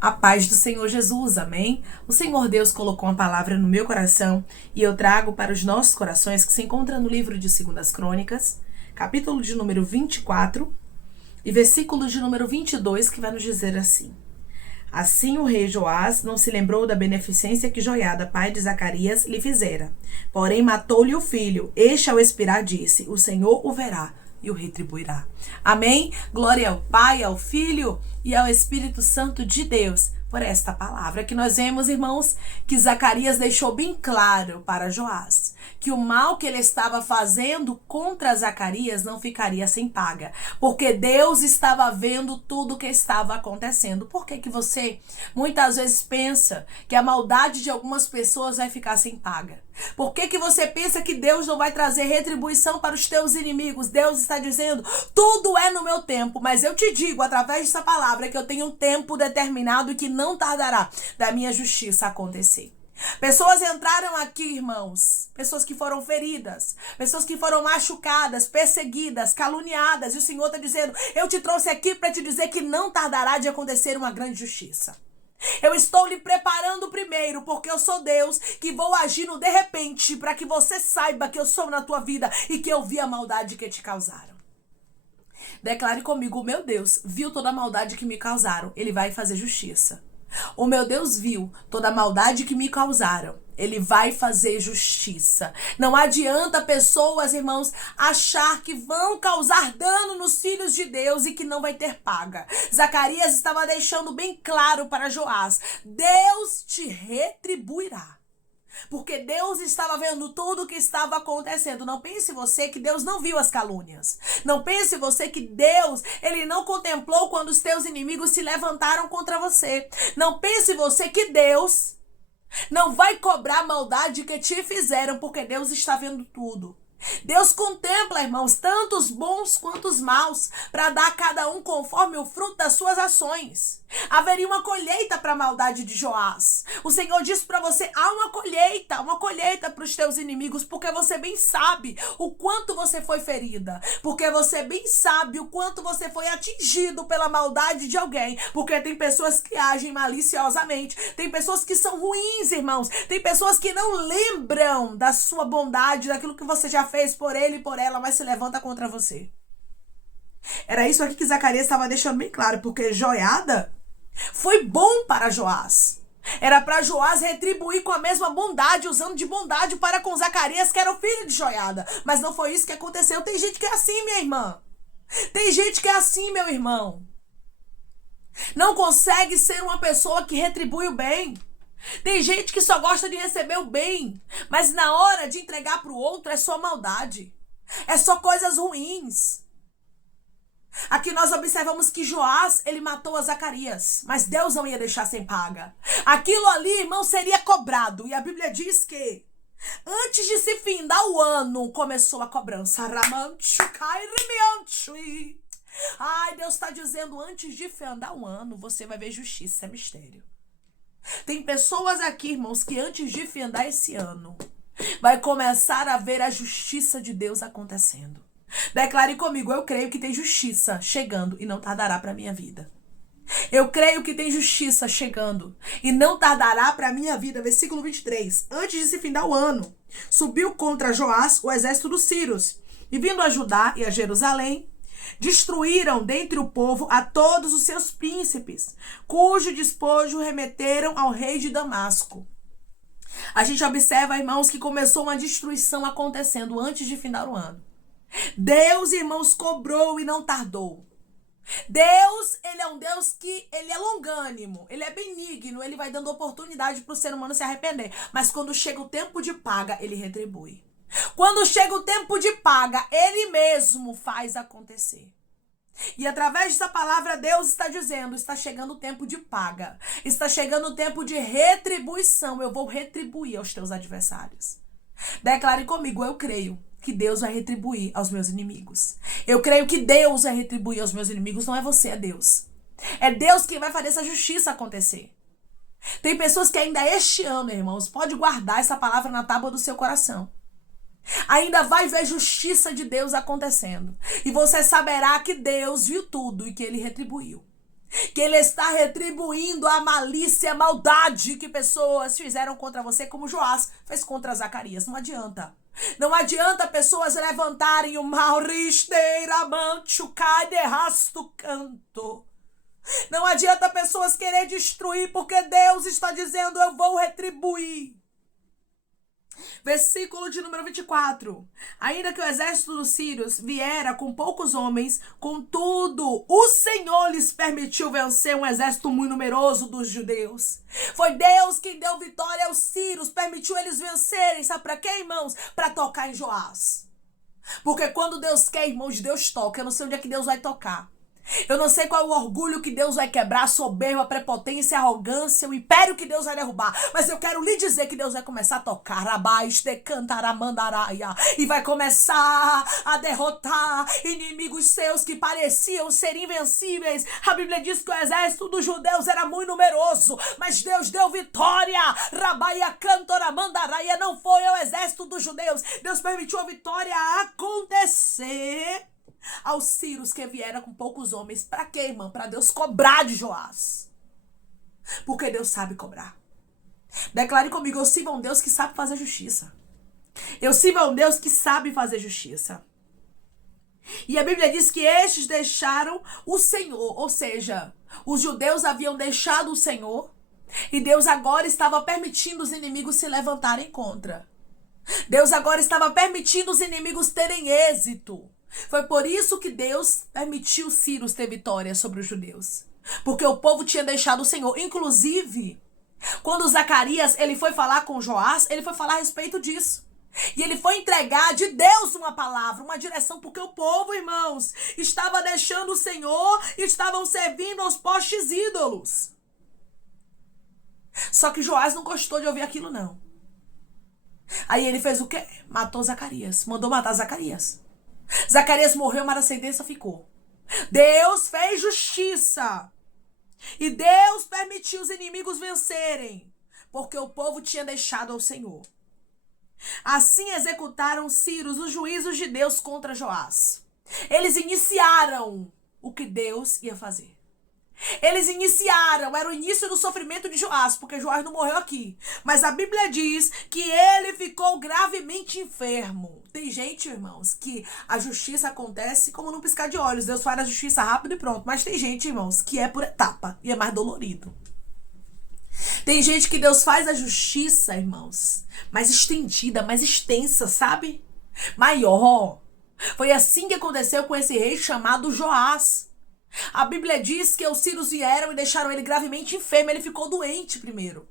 A paz do Senhor Jesus, amém? O Senhor Deus colocou uma palavra no meu coração e eu trago para os nossos corações que se encontra no livro de 2 Crônicas, capítulo de número 24 e versículo de número 22, que vai nos dizer assim: Assim o rei Joás não se lembrou da beneficência que Joiada, pai de Zacarias, lhe fizera. Porém matou-lhe o filho. Este ao expirar disse: O Senhor o verá e o retribuirá. Amém? Glória ao Pai, ao Filho e ao Espírito Santo de Deus por esta palavra que nós vemos, irmãos, que Zacarias deixou bem claro para Joás que o mal que ele estava fazendo contra Zacarias não ficaria sem paga, porque Deus estava vendo tudo o que estava acontecendo. Por que que você muitas vezes pensa que a maldade de algumas pessoas vai ficar sem paga? Por que que você pensa que Deus não vai trazer retribuição para os teus inimigos? Deus está dizendo, tudo é no meu tempo, mas eu te digo, através dessa palavra, que eu tenho um tempo determinado e que não tardará da minha justiça acontecer. Pessoas entraram aqui, irmãos, pessoas que foram feridas, pessoas que foram machucadas, perseguidas, caluniadas, e o Senhor está dizendo, eu te trouxe aqui para te dizer que não tardará de acontecer uma grande justiça. Eu estou lhe preparando primeiro, porque eu sou Deus, que vou agir no de repente, para que você saiba que eu sou na tua vida e que eu vi a maldade que te causaram. Declare comigo, o meu Deus viu toda a maldade que me causaram, ele vai fazer justiça. O meu Deus viu toda a maldade que me causaram. Ele vai fazer justiça. Não adianta pessoas, irmãos, achar que vão causar dano nos filhos de Deus e que não vai ter paga. Zacarias estava deixando bem claro para Joás: Deus te retribuirá. Porque Deus estava vendo tudo o que estava acontecendo. Não pense você que Deus não viu as calúnias. Não pense você que Deus, ele não contemplou quando os teus inimigos se levantaram contra você. Não pense você que Deus não vai cobrar a maldade que te fizeram, porque Deus está vendo tudo. Deus contempla, irmãos, tanto os bons quanto os maus, para dar a cada um conforme o fruto das suas ações. Haveria uma colheita para a maldade de Joás. O Senhor disse para você, há uma colheita para os teus inimigos, porque você bem sabe o quanto você foi ferida, porque você bem sabe o quanto você foi atingido pela maldade de alguém, porque tem pessoas que agem maliciosamente, tem pessoas que são ruins, irmãos, tem pessoas que não lembram da sua bondade, daquilo que você já fez por ele e por ela, mas se levanta contra você. Era isso aqui que Zacarias estava deixando bem claro, porque Joiada foi bom para Joás. Era para Joás retribuir com a mesma bondade, usando de bondade para com Zacarias, que era o filho de Joiada. Mas não foi isso que aconteceu. Tem gente que é assim, minha irmã. Tem gente que é assim, meu irmão. Não consegue ser uma pessoa que retribui o bem. Tem gente que só gosta de receber o bem, mas na hora de entregar para o outro é só maldade. É só coisas ruins. Aqui nós observamos que Joás, ele matou a Zacarias, mas Deus não ia deixar sem paga. Aquilo ali, irmão, seria cobrado. E a Bíblia diz que antes de se findar o ano, começou a cobrança. Ai, Deus está dizendo, antes de findar o ano, você vai ver justiça, é mistério. Tem pessoas aqui, irmãos, que antes de findar esse ano, vai começar a ver a justiça de Deus acontecendo. Declare comigo, eu creio que tem justiça chegando e não tardará para a minha vida. Eu creio que tem justiça chegando e não tardará para a minha vida. Versículo 23. Antes de se findar o ano, subiu contra Joás o exército dos sírios, e vindo a Judá e a Jerusalém, destruíram dentre o povo a todos os seus príncipes, cujo despojo remeteram ao rei de Damasco. A gente observa, irmãos, que começou uma destruição acontecendo antes de findar o ano. Deus, irmãos, cobrou e não tardou. Deus, ele é um Deus que ele é longânimo, ele é benigno, ele vai dando oportunidade para o ser humano se arrepender. Mas quando chega o tempo de paga, ele retribui. Quando chega o tempo de paga, ele mesmo faz acontecer. E através dessa palavra, Deus está dizendo, está chegando o tempo de paga. Está chegando o tempo de retribuição. Eu vou retribuir aos teus adversários. Declare comigo, eu creio que Deus vai retribuir aos meus inimigos. Eu creio que Deus vai retribuir aos meus inimigos. Não é você, é Deus. É Deus quem vai fazer essa justiça acontecer. Tem pessoas que ainda este ano, irmãos, pode guardar essa palavra na tábua do seu coração. Ainda vai ver justiça de Deus acontecendo. E você saberá que Deus viu tudo e que ele retribuiu. que ele está retribuindo a malícia e a maldade que pessoas fizeram contra você, como Joás fez contra Zacarias. Não adianta. Não adianta pessoas levantarem o mal, canto. Não adianta pessoas querer destruir, porque Deus está dizendo, eu vou retribuir. Versículo de número 24. Ainda que o exército dos sírios viera com poucos homens, contudo, o Senhor lhes permitiu vencer um exército muito numeroso dos judeus. Foi Deus quem deu vitória aos sírios, permitiu eles vencerem. Sabe para quê, irmãos? Para tocar em Joás. Porque quando Deus quer, irmãos, Deus toca. Eu não sei onde é que Deus vai tocar. Eu não sei qual é o orgulho que Deus vai quebrar, a soberba, a prepotência, a arrogância, o império que Deus vai derrubar. Mas eu quero lhe dizer que Deus vai começar a tocar, e vai começar a derrotar inimigos seus que pareciam ser invencíveis. A Bíblia diz que o exército dos judeus era muito numeroso, mas Deus deu vitória. Não foi o exército dos judeus. Deus permitiu a vitória acontecer aos sírios que vieram com poucos homens. Para quê, irmão? Para Deus cobrar de Joás. Porque Deus sabe cobrar. Declare comigo, eu sirvo a um Deus que sabe fazer justiça. Eu sirvo a um Deus que sabe fazer justiça. E a Bíblia diz que estes deixaram o Senhor. Ou seja, os judeus haviam deixado o Senhor e Deus agora estava permitindo os inimigos se levantarem contra. Deus agora estava permitindo os inimigos terem êxito. Foi por isso que Deus permitiu os sírios ter vitória sobre os judeus. Porque o povo tinha deixado o Senhor. Inclusive, quando Zacarias ele foi falar com Joás, ele foi falar a respeito disso. E ele foi entregar de Deus uma palavra, uma direção, porque o povo, irmãos, estava deixando o Senhor e estavam servindo aos postes ídolos. Só que Joás não gostou de ouvir aquilo, não. Aí ele fez o quê? Matou Zacarias. Mandou matar Zacarias. Zacarias morreu, mas a sentença ficou. Deus fez justiça. E Deus permitiu os inimigos vencerem, porque o povo tinha deixado ao Senhor. Assim executaram os sírios os juízos de Deus contra Joás. Eles iniciaram o que Deus ia fazer. Eles iniciaram, era o início do sofrimento de Joás, porque Joás não morreu aqui. Mas a Bíblia diz que ele ficou gravemente enfermo. Tem gente, irmãos, que a justiça acontece como num piscar de olhos. Deus faz a justiça rápido e pronto. Mas tem gente, irmãos, que é por etapa e é mais dolorido. Tem gente que Deus faz a justiça, irmãos, mais estendida, mais extensa, sabe? Maior. Foi assim que aconteceu com esse rei chamado Joás. A Bíblia diz que os sírios vieram e deixaram ele gravemente enfermo. Ele ficou doente primeiro.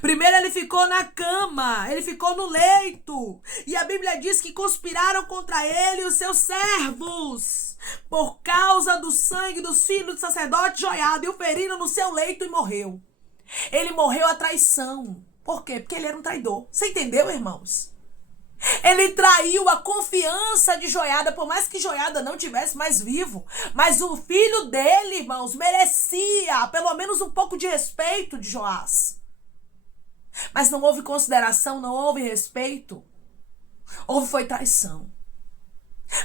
Primeiro ele ficou na cama, ele ficou no leito. E a Bíblia diz que conspiraram contra ele os seus servos, por causa do sangue dos filhos do sacerdote Joiada, e o feriram no seu leito e morreu. Ele morreu à traição. Por quê? Porque ele era um traidor. Você entendeu, irmãos? Ele traiu a confiança de Joiada, por mais que Joiada não tivesse mais vivo. Mas o filho dele, irmãos, merecia pelo menos um pouco de respeito de Joás. Mas não houve consideração, não houve respeito. Foi traição.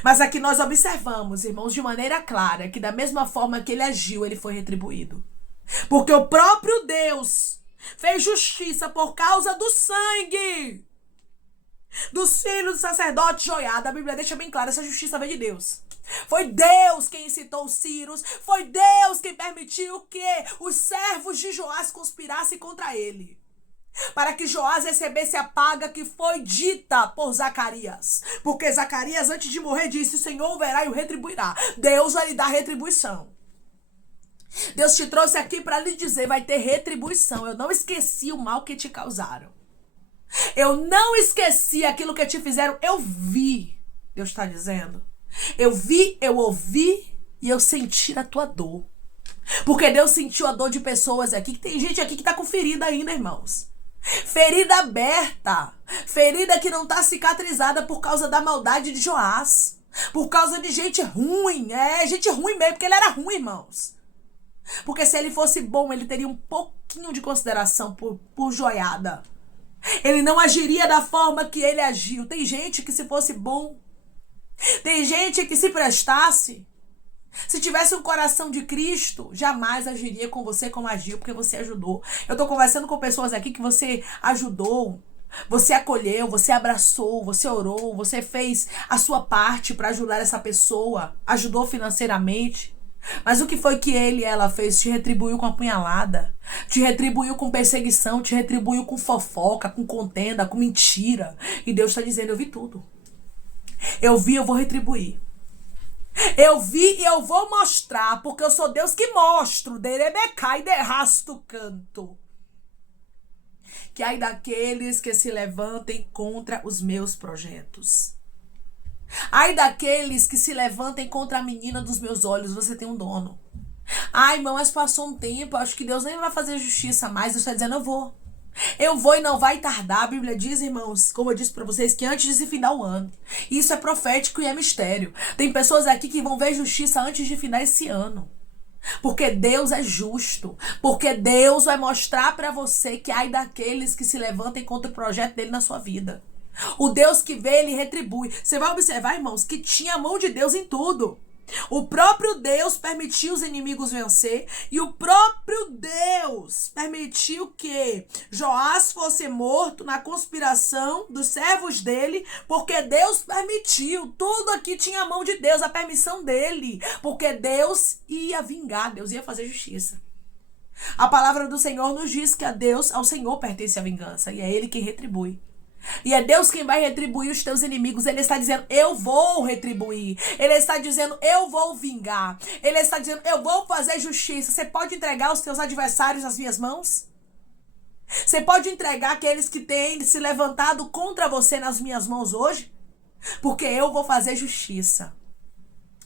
Mas aqui nós observamos, irmãos, de maneira clara, que da mesma forma que ele agiu, ele foi retribuído. Porque o próprio Deus fez justiça por causa do sangue dos filhos do sacerdote Joiada. A Bíblia deixa bem claro, essa justiça veio de Deus. Foi Deus quem incitou os sírios. Foi Deus quem permitiu que os servos de Joás conspirassem contra ele, para que Joás recebesse a paga que foi dita por Zacarias. Porque Zacarias, antes de morrer, disse: o Senhor verá e o retribuirá. Deus vai lhe dar retribuição. Deus te trouxe aqui para lhe dizer, vai ter retribuição. Eu não esqueci o mal que te causaram. Eu não esqueci aquilo que te fizeram. Eu vi, Deus está dizendo. Eu vi, eu ouvi e eu senti a tua dor. Porque Deus sentiu a dor de pessoas aqui. Que tem gente aqui que está com ferida ainda, irmãos. Ferida aberta. Ferida que não está cicatrizada por causa da maldade de Joás. Por causa de gente ruim. Gente ruim mesmo, porque ele era ruim, irmãos. Porque se ele fosse bom, ele teria um pouquinho de consideração por Joiada. Ele não agiria da forma que ele agiu. Tem gente que, se fosse bom, tem gente que, se prestasse, Se tivesse um coração de Cristo, jamais agiria com você como agiu, porque você ajudou. Eu tô conversando com pessoas aqui que você ajudou, você acolheu, você abraçou, você orou, você fez a sua parte para ajudar essa pessoa, ajudou financeiramente. Mas o que foi que ele e ela fez? Te retribuiu com apunhalada, te retribuiu com perseguição, te retribuiu com fofoca, com contenda, com mentira. E Deus está dizendo, eu vi tudo. Eu vi, eu vou retribuir. Eu vi e eu vou mostrar, porque eu sou Deus que mostro. Derebecai, derrasto canto. Que ai daqueles que se levantem contra os meus projetos. Ai daqueles que se levantem contra a menina dos meus olhos. Você tem um dono. Ai, irmão, mas passou um tempo. Acho que Deus nem vai fazer justiça mais. Deus está dizendo, eu vou. Eu vou e não vai tardar. A Bíblia diz, irmãos, como eu disse para vocês, que antes de se findar o ano. Isso é profético e é mistério. Tem pessoas aqui que vão ver justiça antes de findar esse ano. Porque Deus é justo. Porque Deus vai mostrar para você que ai daqueles que se levantem contra o projeto dele na sua vida. O Deus que vê, ele retribui. Você vai observar, irmãos, que tinha a mão de Deus em tudo. O próprio Deus permitiu os inimigos vencer e o próprio Deus permitiu que Joás fosse morto na conspiração dos servos dele, porque Deus permitiu. Tudo aqui tinha a mão de Deus, a permissão dele, porque Deus ia vingar, Deus ia fazer justiça. A palavra do Senhor nos diz que ao Senhor pertence a vingança e é ele quem retribui. E é Deus quem vai retribuir os teus inimigos. Ele está dizendo, eu vou retribuir. Ele está dizendo, eu vou vingar. Ele está dizendo, eu vou fazer justiça. Você pode entregar os teus adversários nas minhas mãos? Você pode entregar aqueles que têm se levantado contra você nas minhas mãos hoje? Porque eu vou fazer justiça.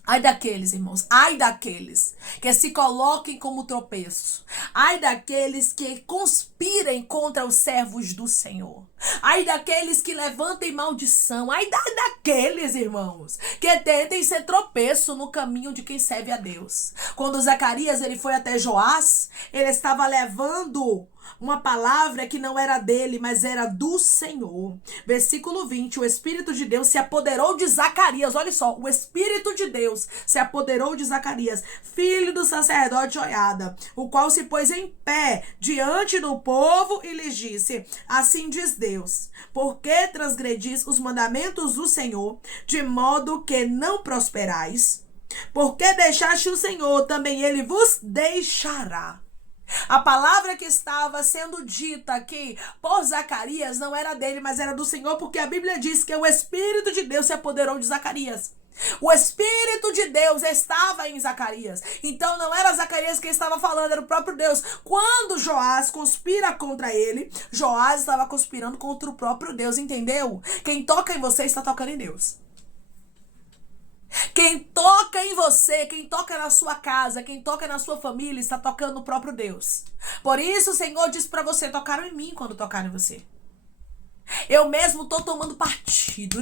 Ai daqueles, irmãos, ai daqueles que se coloquem como tropeço. Ai daqueles que conspirem contra os servos do Senhor. Ai daqueles que levantem maldição. Ai daqueles, irmãos, que tentem ser tropeço no caminho de quem serve a Deus. Quando Zacarias ele foi até Joás, ele estava levando uma palavra que não era dele, mas era do Senhor. Versículo 20, o Espírito de Deus se apoderou de Zacarias. Olha só, o Espírito de Deus se apoderou de Zacarias, filho do sacerdote Joiada, o qual se pôs em pé diante do povo e lhes disse, assim diz Deus, por que transgredis os mandamentos do Senhor, de modo que não prosperais? Porque deixaste o Senhor, também ele vos deixará. A palavra que estava sendo dita aqui por Zacarias não era dele, mas era do Senhor, porque a Bíblia diz que o Espírito de Deus se apoderou de Zacarias. O Espírito de Deus estava em Zacarias. Então não era Zacarias quem estava falando, era o próprio Deus. Quando Joás conspira contra ele, Joás estava conspirando contra o próprio Deus, entendeu? Quem toca em você está tocando em Deus. Quem toca em você, quem toca na sua casa, quem toca na sua família, está tocando no próprio Deus. Por isso o Senhor disse para você, tocaram em mim quando tocaram em você. Eu mesmo estou tomando partido.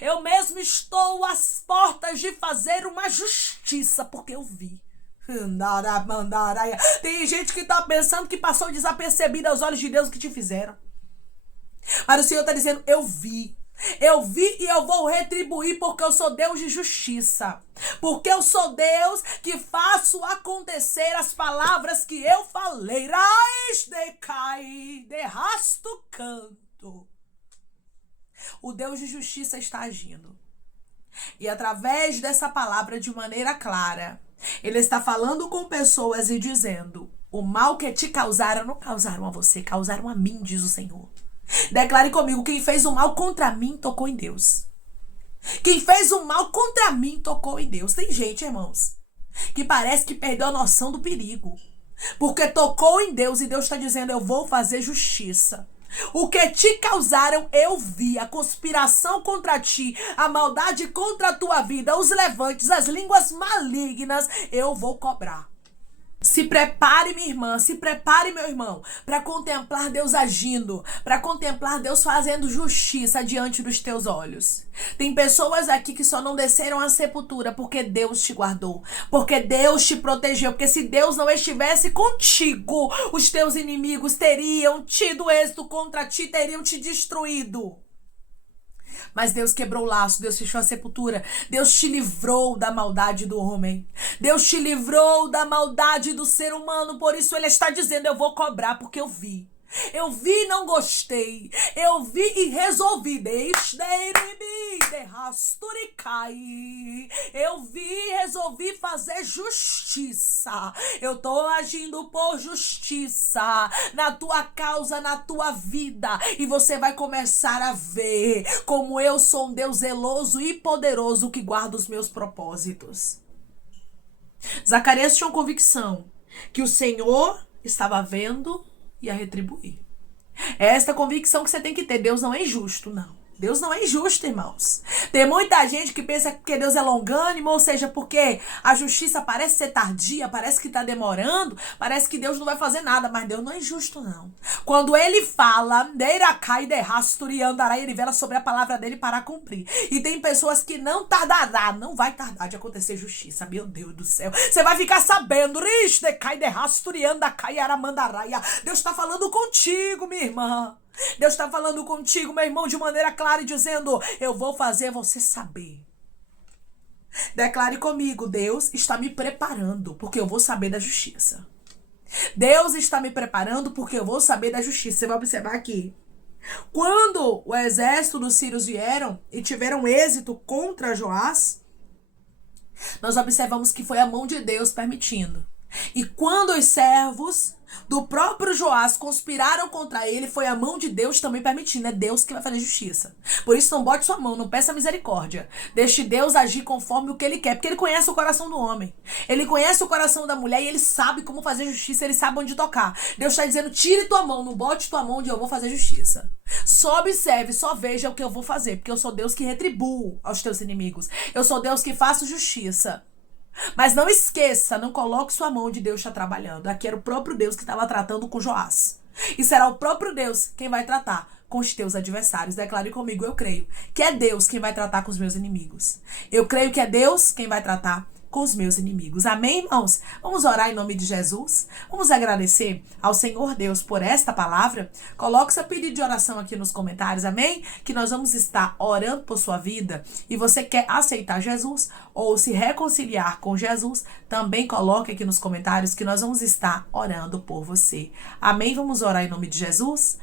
Eu mesmo estou às portas de fazer uma justiça, porque eu vi. Tem gente que está pensando que passou desapercebido aos olhos de Deus o que te fizeram. Mas o Senhor está dizendo, eu vi e eu vou retribuir, porque eu sou Deus de justiça. Porque eu sou Deus que faço acontecer as palavras que eu falei. Derrasto canto. O Deus de justiça está agindo. E através dessa palavra, de maneira clara, ele está falando com pessoas e dizendo, o mal que te causaram, não causaram a você, causaram a mim, diz o Senhor. Declare comigo, quem fez o mal contra mim, tocou em Deus. Quem fez o mal contra mim, tocou em Deus. Tem gente, irmãos, que parece que perdeu a noção do perigo. Porque tocou em Deus e Deus está dizendo, eu vou fazer justiça. O que te causaram, eu vi. A conspiração contra ti, a maldade contra a tua vida, os levantes, as línguas malignas, eu vou cobrar. Se prepare, minha irmã, se prepare, meu irmão, para contemplar Deus agindo, para contemplar Deus fazendo justiça diante dos teus olhos. Tem pessoas aqui que só não desceram à sepultura porque Deus te guardou, porque Deus te protegeu, porque se Deus não estivesse contigo, os teus inimigos teriam tido êxito contra ti, teriam te destruído. Mas Deus quebrou o laço, Deus fechou a sepultura. Deus te livrou da maldade do homem. Deus te livrou da maldade do ser humano. Por isso ele está dizendo, eu vou cobrar porque eu vi. Eu vi e não gostei. Eu vi e resolvi. Eu vi e resolvi fazer justiça. Eu tô agindo por justiça na tua causa, na tua vida. E você vai começar a ver como eu sou um Deus zeloso e poderoso que guarda os meus propósitos. Zacarias tinha uma convicção que o Senhor estava vendo e a retribuir. É esta convicção que você tem que ter. Deus não é injusto, não. Deus não é injusto, irmãos. Tem muita gente que pensa que Deus é longânimo, ou seja, porque a justiça parece ser tardia, parece que está demorando, parece que Deus não vai fazer nada, mas Deus não é injusto, não. Quando ele fala, ele vela sobre a palavra dele para cumprir. E tem pessoas que não tardará, não vai tardar de acontecer justiça, meu Deus do céu. Você vai ficar sabendo, Deus está falando contigo, minha irmã. Deus está falando contigo, meu irmão, de maneira clara e dizendo, eu vou fazer você saber. Declare comigo, Deus está me preparando, porque eu vou saber da justiça. Deus está me preparando, porque eu vou saber da justiça. Você vai observar aqui. Quando o exército dos sírios vieram e tiveram êxito contra Joás, nós observamos que foi a mão de Deus permitindo. E quando os servos do próprio Joás conspiraram contra ele, foi a mão de Deus também permitindo. É Deus que vai fazer justiça. Por isso não bote sua mão, não peça misericórdia. Deixe Deus agir conforme o que ele quer, porque ele conhece o coração do homem. Ele conhece o coração da mulher e ele sabe como fazer justiça, ele sabe onde tocar. Deus está dizendo, tire tua mão, não bote tua mão onde eu vou fazer justiça. Só observe, só veja o que eu vou fazer, porque eu sou Deus que retribuo aos teus inimigos. Eu sou Deus que faço justiça. Mas não esqueça, não coloque sua mão onde Deus está trabalhando. Aqui era o próprio Deus que estava tratando com Joás. E será o próprio Deus quem vai tratar com os teus adversários. Declare comigo, eu creio que é Deus quem vai tratar com os meus inimigos. Eu creio que é Deus quem vai tratar com os meus inimigos. Amém, irmãos? Vamos orar em nome de Jesus? Vamos agradecer ao Senhor Deus por esta palavra? Coloque seu pedido de oração aqui nos comentários, amém? Que nós vamos estar orando por sua vida e você quer aceitar Jesus ou se reconciliar com Jesus, também coloque aqui nos comentários que nós vamos estar orando por você. Amém? Vamos orar em nome de Jesus?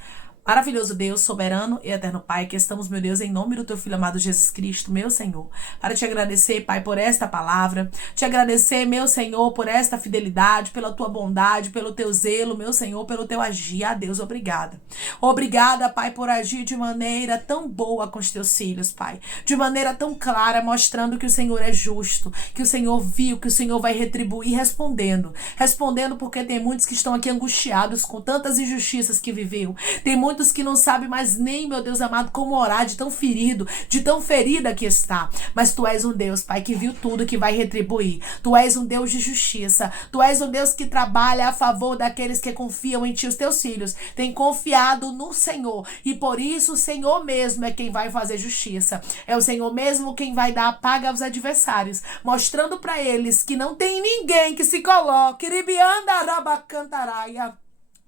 Maravilhoso Deus, soberano e eterno Pai, que estamos, meu Deus, em nome do teu Filho amado Jesus Cristo, meu Senhor, para te agradecer, Pai, por esta palavra, te agradecer, meu Senhor, por esta fidelidade, pela tua bondade, pelo teu zelo, meu Senhor, pelo teu agir. Ah, Deus, obrigada. Obrigada, Pai, por agir de maneira tão boa com os teus filhos, Pai, de maneira tão clara, mostrando que o Senhor é justo, que o Senhor viu, que o Senhor vai retribuir, respondendo porque tem muitos que estão aqui angustiados com tantas injustiças que viveu, tem muitos que não sabem mais nem, meu Deus amado, como orar, de tão ferido, de tão ferida que está. Mas tu és um Deus, Pai, que viu tudo, que vai retribuir. Tu és um Deus de justiça. Tu és um Deus que trabalha a favor daqueles que confiam em ti. Os teus filhos têm confiado no Senhor. E por isso o Senhor mesmo é quem vai fazer justiça. É o Senhor mesmo quem vai dar a paga aos adversários, mostrando para eles que não tem ninguém que se coloque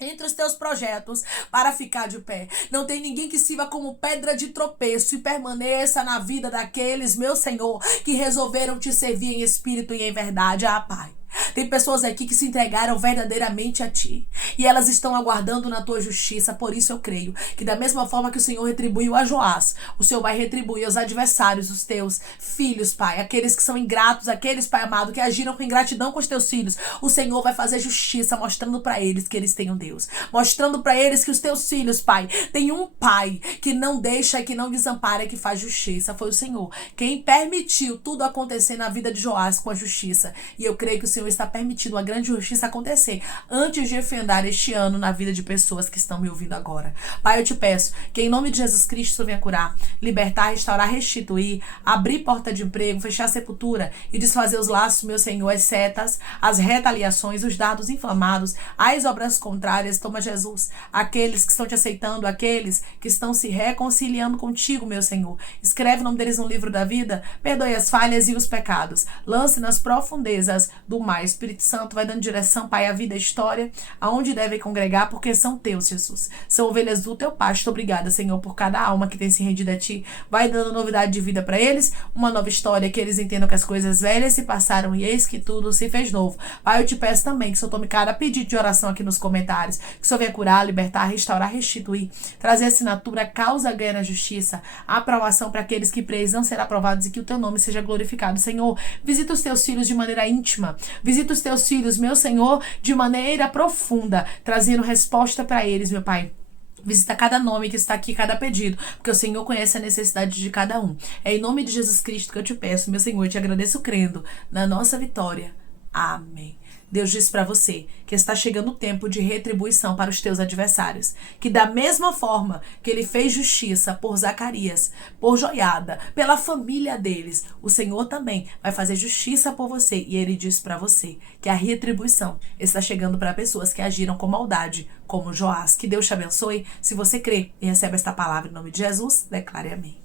entre os teus projetos para ficar de pé. Não tem ninguém que sirva como pedra de tropeço e permaneça na vida daqueles, meu Senhor, que resolveram te servir em espírito e em verdade. Ah, Pai. Tem pessoas aqui que se entregaram verdadeiramente a ti e elas estão aguardando na tua justiça. Por isso eu creio que da mesma forma que o Senhor retribuiu a Joás, o Senhor vai retribuir aos adversários, os teus filhos, Pai, aqueles que são ingratos, aqueles, Pai amado, que agiram com ingratidão com os teus filhos. O Senhor vai fazer justiça, mostrando para eles que eles têm um Deus, mostrando para eles que os teus filhos, Pai, têm um Pai que não deixa e que não desampara, que faz justiça. Foi o Senhor quem permitiu tudo acontecer na vida de Joás com a justiça, e eu creio que o Senhor está permitindo uma grande justiça acontecer antes de enfrentar este ano na vida de pessoas que estão me ouvindo agora. Pai, eu te peço que em nome de Jesus Cristo venha curar, libertar, restaurar, restituir, abrir porta de emprego, fechar a sepultura e desfazer os laços, meu Senhor, as setas, as retaliações, os dados inflamados, as obras contrárias. Toma, Jesus, aqueles que estão te aceitando, aqueles que estão se reconciliando contigo, meu Senhor. Escreve o nome deles no livro da vida, perdoe as falhas e os pecados, lance nas profundezas do mais Espírito Santo, vai dando direção, Pai, à vida, à história, aonde devem congregar, porque são teus, Jesus. São ovelhas do teu pasto. Obrigada, Senhor, por cada alma que tem se rendido a ti. Vai dando novidade de vida para eles, uma nova história, que eles entendam que as coisas velhas se passaram e eis que tudo se fez novo. Pai, eu te peço também que o Senhor tome cada pedido de oração aqui nos comentários, que o Senhor venha curar, libertar, restaurar, restituir, trazer assinatura, causa ganha na justiça, aprovação para aqueles que precisam ser aprovados e que o teu nome seja glorificado. Senhor, visita os teus filhos de maneira íntima, visita os teus filhos, meu Senhor, de maneira profunda, trazendo resposta para eles, meu Pai. Visita cada nome que está aqui, cada pedido, porque o Senhor conhece a necessidade de cada um. É em nome de Jesus Cristo que eu te peço, meu Senhor, eu te agradeço crendo na nossa vitória. Amém. Deus diz para você que está chegando o tempo de retribuição para os teus adversários. Que da mesma forma que ele fez justiça por Zacarias, por Joiada, pela família deles, o Senhor também vai fazer justiça por você. E ele diz para você que a retribuição está chegando para pessoas que agiram com maldade, como Joás. Que Deus te abençoe. Se você crê e recebe esta palavra em nome de Jesus, declare amém.